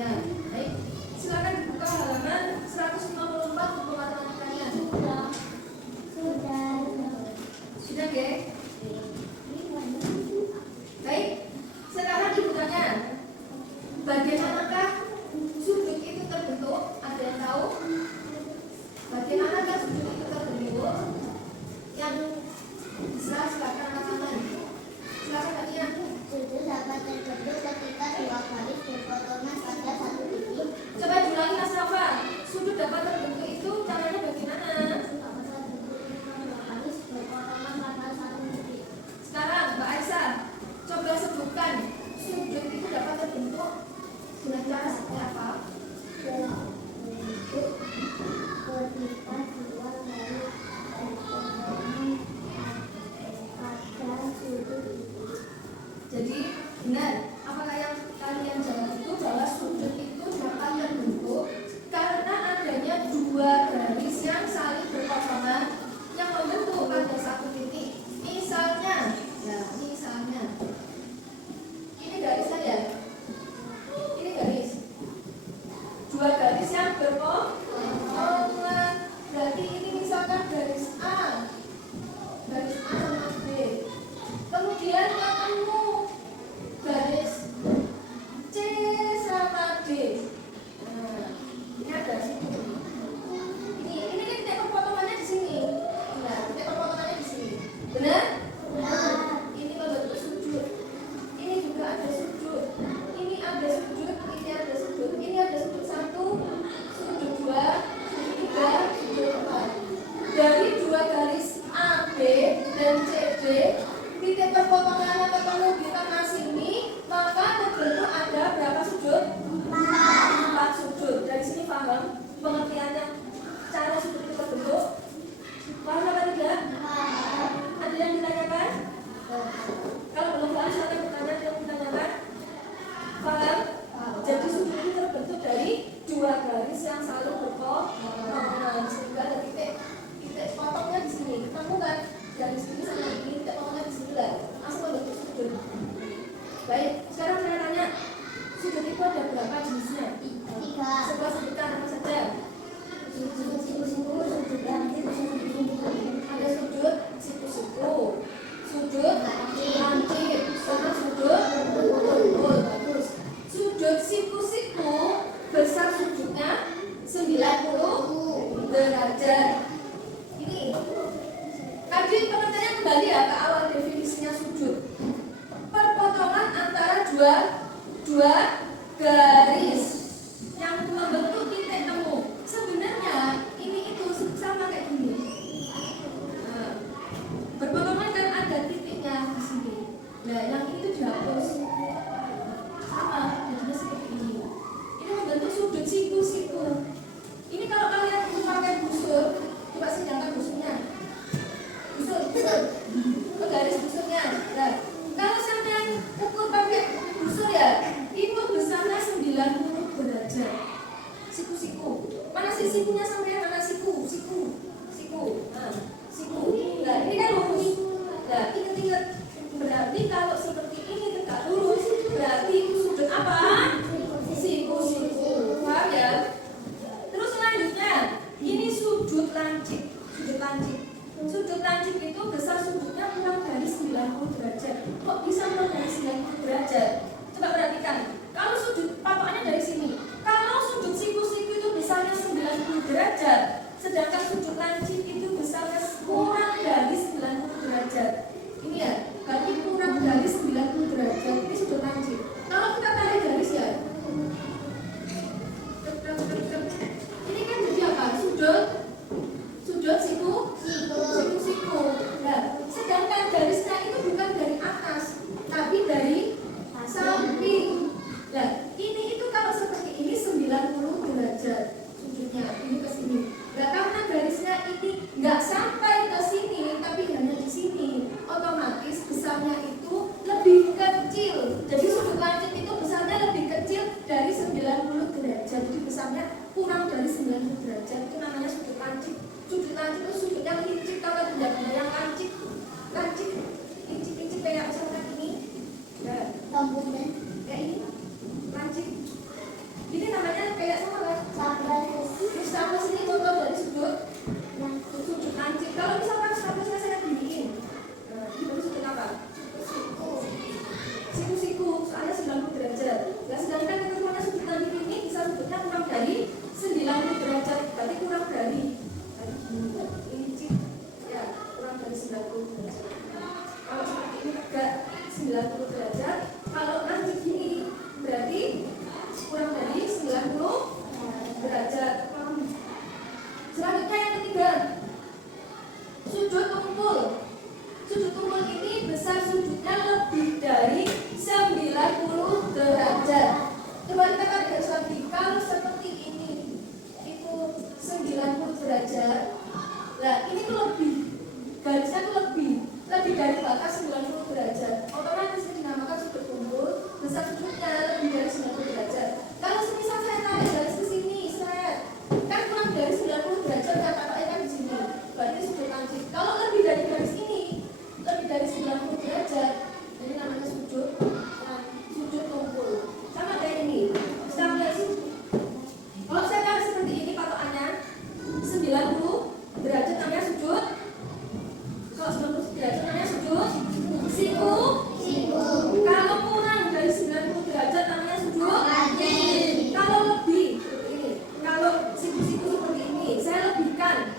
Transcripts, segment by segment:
kalian. Baik, silakan dibuka halaman 154 buku matematikanya. Sudah, Ge? Baik, sekarang dibukanya. Bagaimanakah sudut itu terbentuk? Ada yang tahu? Bagaimanakah sudut itu terbentuk? Yang bisa silakan angkat. Silakan kalian. Sudut dapat terbentuk ketika dua garis berpotongan pada satu titik. Coba diulangi Mas Rafa. Sudut dapat terbentuk itu caranya bagaimana? Garis berpotongan pada satu titik. Sekarang Mbak Aisyah, coba sebutkan sudut itu dapat terbentuk dengan cara seperti apa? Terbentuk ketika dua garis berpotongan pada sudut titik. Jadi benar, apakah yang kalian jawab itu bahwa sudut itu dapat terbentuk karena adanya dua garis yang saling berpotongan yang membentuk pada satu titik. Misalnya, misalnya ini garis saja. Ini garis. Dua garis yang berpotongan. Berarti ini misalkan garis A. Garis A sama B. Kemudian ketemu garis C sama D. Nah, ini ada situ. Ini kan titik perpotongannya di sini. Nah, titik perpotongannya di sini. Benar? Ini membentuk sudut. Ini juga ada sudut. Ini ada sudut. Ini ada sudut. Ini ada sudut 1, sudut 2, sudut 3, sudut 4. Dari dua garis AB dan CD, titik perpotongannya ketemu di tengah sini, maka terbentuk ada berapa sudut? 4 sudut. Dari sini paham pengertiannya cara sudut itu terbentuk? Paham apa tidak? Ada yang ditanyakan? Kalau belum paham, silakan bertanya. Yang ditanyakan? Paham? Jadi sudut itu terbentuk dari dua garis yang saling berpotongan, sehingga ada titik potongnya di sini. Ketemu kan? Garis ini sama ini, titik potongnya di sini lah. Langsung membentuk sudut. Baik, sekarang saya tanya, sudut itu ada berapa jenisnya? 3. Sebuah sebutkan apa saja? Sudut siku-siku, sudut lancip, sudut siku. Ada sudut siku-siku, sudut lancip, sama sudut buntut. Bagus. Sudut siku-siku besar sudutnya 90 derajat. Ini tadi pengertiannya kembali ya ke awal definisinya sudut. Perpotongan antara dua garis yang membentuk titik temu. Sebenarnya ini itu sama kayak gini. Nah, berpotongan kan ada titiknya di sini. Nah, yang ini tuh dihapus. Sama, jadinya seperti ini. Ini membentuk sudut siku-siku. Ini kalau kalian pakai busur, coba sedangkan busurnya. Busur. Garis busurnya. Nah, kalau sampai ukur pakai busur ya, itu besarnya 90 derajat. Siku-siku. Mana sih sikunya sampai mana siku? Nah, siku. Nah, ini kan lurus. Nah, ingat-ingat. Berarti kalau seperti ini tegak lurus, berarti itu sudut apa? Siku-siku. Paham ya? Terus selanjutnya, ini sudut lancip. Sudut lancip itu besar sudutnya kurang dari 90 derajat. Kok bisa kurang dari 90 derajat? Coba perhatikan. Kalau sudut patokannya dari sini. Kalau sudut siku-siku itu besarnya 90 derajat, sedangkan sudut lancip itu besarnya kurang dari 90 derajat. Ini ya, berarti kurang dari 90 derajat. Ini sudut lancip. Kalau kita tarik garis ya, ini kan jadi apa? Sudut siku-siku. Nah, sedangkan garisnya itu bukan dari atas, tapi dari samping. Nah, ini itu kalau seperti ini 90 derajat sudutnya, ini ke sini. Nah, karena garisnya ini nggak sampai ke sini, tapi hanya di sini, otomatis besarnya itu lebih kecil. Jadi sudut lancip itu besarnya lebih kecil dari 90 derajat. Jadi besarnya kurang dari 90 derajat. Itu namanya sudut lancip. Sudut lancip itu sudut yang lincip, kalau tidak ada yang lancip, lincip kayak misalkan ini, ya, kayak ini, lancip. sudutnya lebih dari 90 derajat. Coba kita tarik garis lagi. Kalau seperti ini itu 90 derajat. Nah, ini tuh lebih. Garisnya tuh lebih dari batas 90 derajat. Otomatis ini dinamakan sudut kumpul. Besar sudutnya lebih dari 90 derajat. Kalau semisal saya tarik garis ke sini, kan kurang dari 90 derajat ya Kakak kan di sini. Berarti sudut lancip. Kalau lebih dari garis ini, lebih dari 90 derajat, jadi namanya sudut kumpul. Sama kayak ini. Sekarang lihat sini. Kalau saya tarik seperti ini patokannya 90 derajat namanya sudut. Kalau 90 derajat namanya sudut siku. Kalau kurang dari 90 derajat namanya sudut lancip. Kalau lebih seperti ini. Kalau siku-siku seperti ini, saya lebihkan.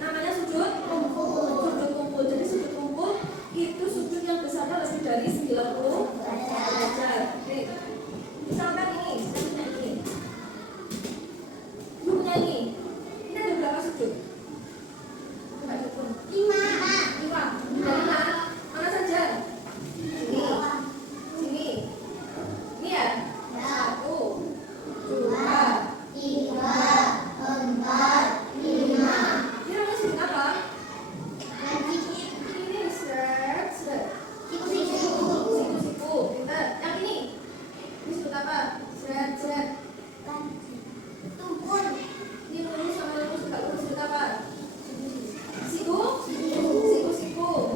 Namanya sudut kumpul. Jadi sudut kumpul itu sudut yang besarnya lebih dari 90 derajat. Oke. Misalkan ini, saya punya ini. Ibu punya ini. Ini ada berapa sudut? Coba hitung. 5. Dari mana saja? Sini. Ini ya? 1, 2, 3, 4, 5. Ini namanya sudut apa? Ini seret. Siku. Pintar. Yang ini sudut apa? Seret. Ini lurus sama lurus, tidak lurus sudut apa? Siku.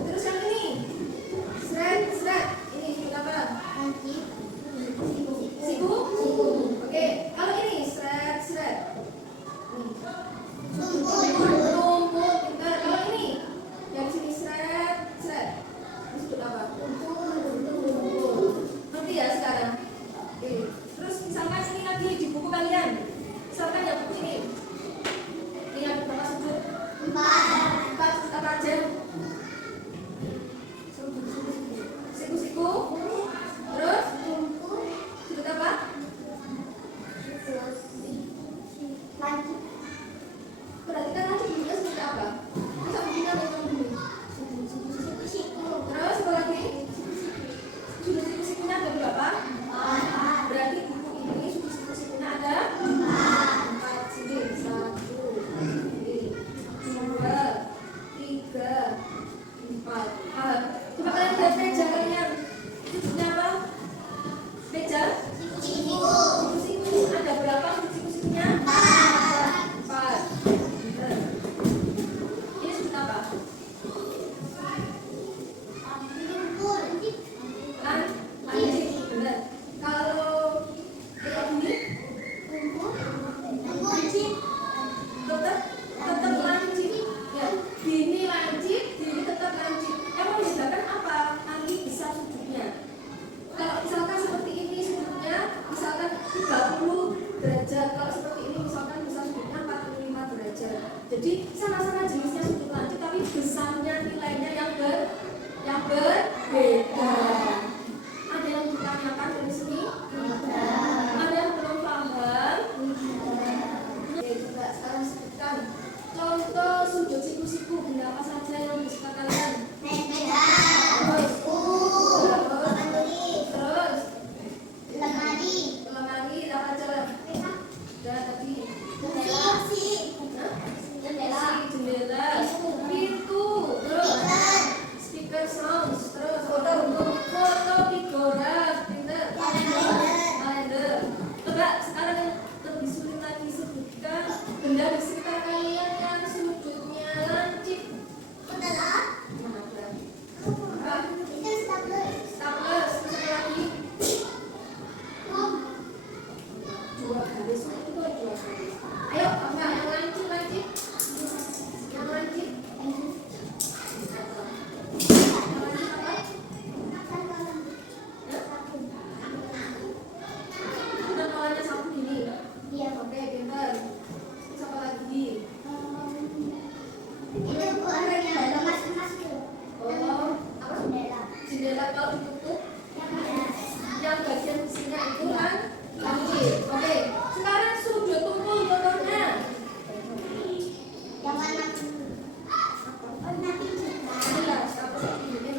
Terus yang ini seret. Ini sudut apa? Siku. Oke. Kalau ini seret. Tumpul. Pintar. Kalau ini yang sini seret. Ini sudut apa? Tumpul. Ngerti ya sekarang? Oke. Terus misalkan ini lagi di buku kalian. Misalkan ya buku ini. Ini ada berapa sudut? 4 sudut apa aja? Siku. Terus sudut apa? Perhatikan nanti bunyinya seperti apa? Bisa bunyinya dengan bunyi. Terus apa lagi? Sudut siku-sikunya ada berapa? 4. Berarti buku ini sudut siku-sikunya ada 4. Sini 1, 2, 3, 4. Coba kalian lihat meja kalian. Sudutnya apa? Meja? Siku-siku. Ada berapa sudut siku-sikunya? 4. Ini sudut apa? Lancip. Benar. Kalau kayak gini tetap lancip. Ya, gini lancip, gini tetap lancip. Yang membedakan apa? Nanti besar sudutnya. Kalau misalkan seperti ini sudutnya, misalkan 30 derajat. Kalau seperti ini misalkan besar sudutnya 45 derajat. Jadi sama-sama jenisnya sudut lancip, tapi besarnya nilainya yang berbeda. Ada yang ditanyakan dari sini? Ada yang belum paham? Oke, coba sekarang sebutkan contoh sudut siku-siku. Benda apa saja yang disuka kalian? Terus lemari apa aja? Dan tadi jendela, pintu, terus speaker sound, terus foto figuraf, pinter, kalender. Coba sekarang yang lebih sulit lagi, sebutkan benda di sekitar kalian yang sudutnya lancip. Stapler, misalnya lagi 2 garis, itu 2 garis. Ayo, apa yang lancip? Yang lancip apa? Kita malahnya sapu gini. Oke, pintar. Terus apa lagi? Oh, apa? Jendela kalau ditutup yang bagian besinya itu kan lancip. Oke, sekarang sudut kumpul contohnya. Yang mana? Ini lah, apa sih ini?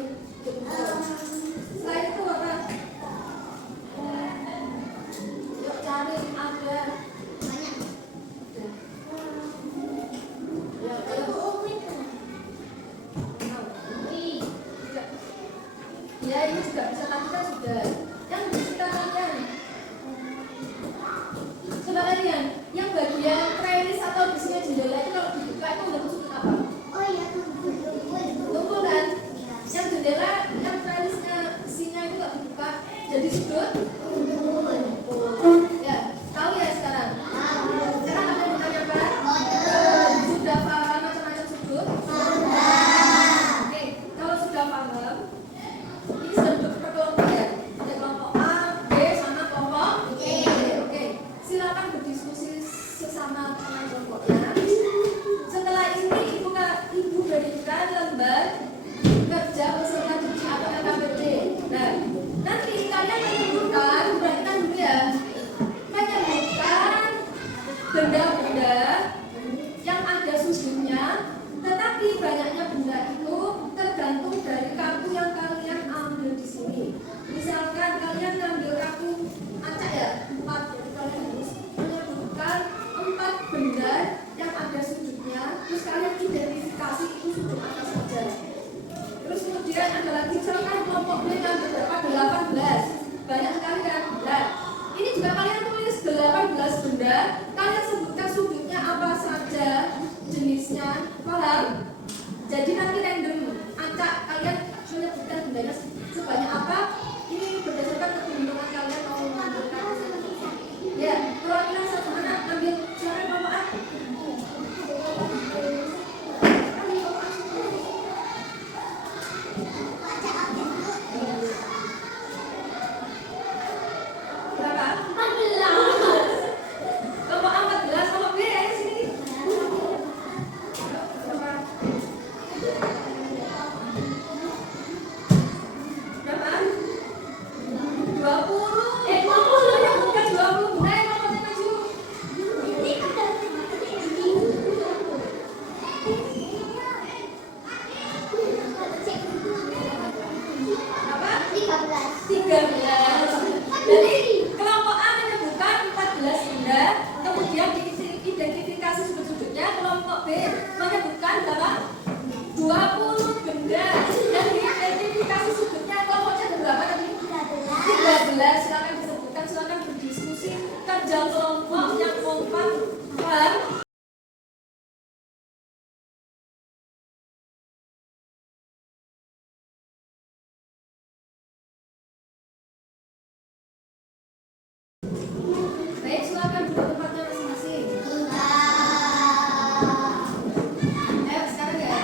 Jadi nanti random acak kalian menyebutkan bendanya sebanyak apa. Ini berdasarkan keberuntungan kalian mau mengambilkan. Ya, perwakilan satu anak ambil silakan Bapak A. Berapa? 14. Kelompok A 14, kelompok B ya di sini. Berapa? Berapa? 20. 20 ya bukan 20. Nah, kelompoknya maju. Berapa? 13. Jadi kelompok A menyebutkan 14 benda, kemudian diidentifikasi sudut-sudutnya. Kelompok B menyebutkan berapa? 20 benda dan diidentifikasi sudutnya. Kelompoknya ada berapa tadi? 13. Silakan disebutkan, silakan berdiskusi. Kerja kelompok yang kompak, paham? Baik, silakan duduk tempatnya masing-masing. Sekarang ya,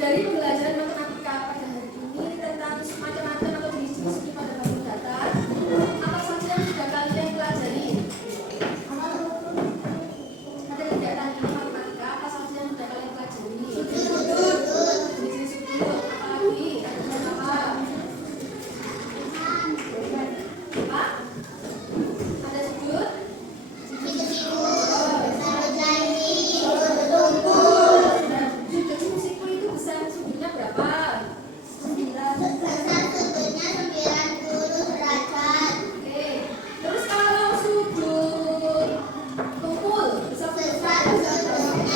dari pembelajaran matematika pada hari ini tentang macam-macam atau jenis-jenis segi pada batu datar, apa saja yang sudah kalian pelajari? Ada kegiatan ini matematika, apa saja yang sudah kalian pelajari? Jenis-jenis sudut, apa lagi? Ada apa? Apa? Ada sudut? Nah, sudut siku itu besar sudutnya berapa? 9. Oke. Terus kalau sudut tumpul besar sudut relatif besar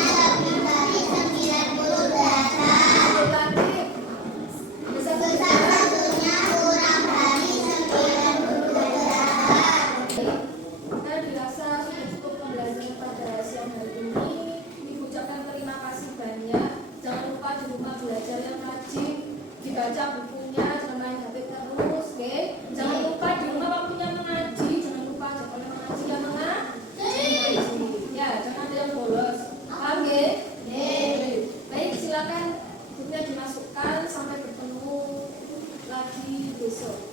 Nah, dirasa sudah cukup pembelajaran pada siang hari ini. Ibu ucapkan terima kasih banyak. Jangan lupa di rumah belajar yang rajin, dibaca bukunya, jangan main HP terus, oke? Jangan lupa di rumah waktunya mengaji, jangan lupa jadwalnya mengaji yang mengaji. Ya, jangan ada yang bolos. Paham, nggih? Baik, silakan bukunya dimasukkan sampai bertemu lagi besok.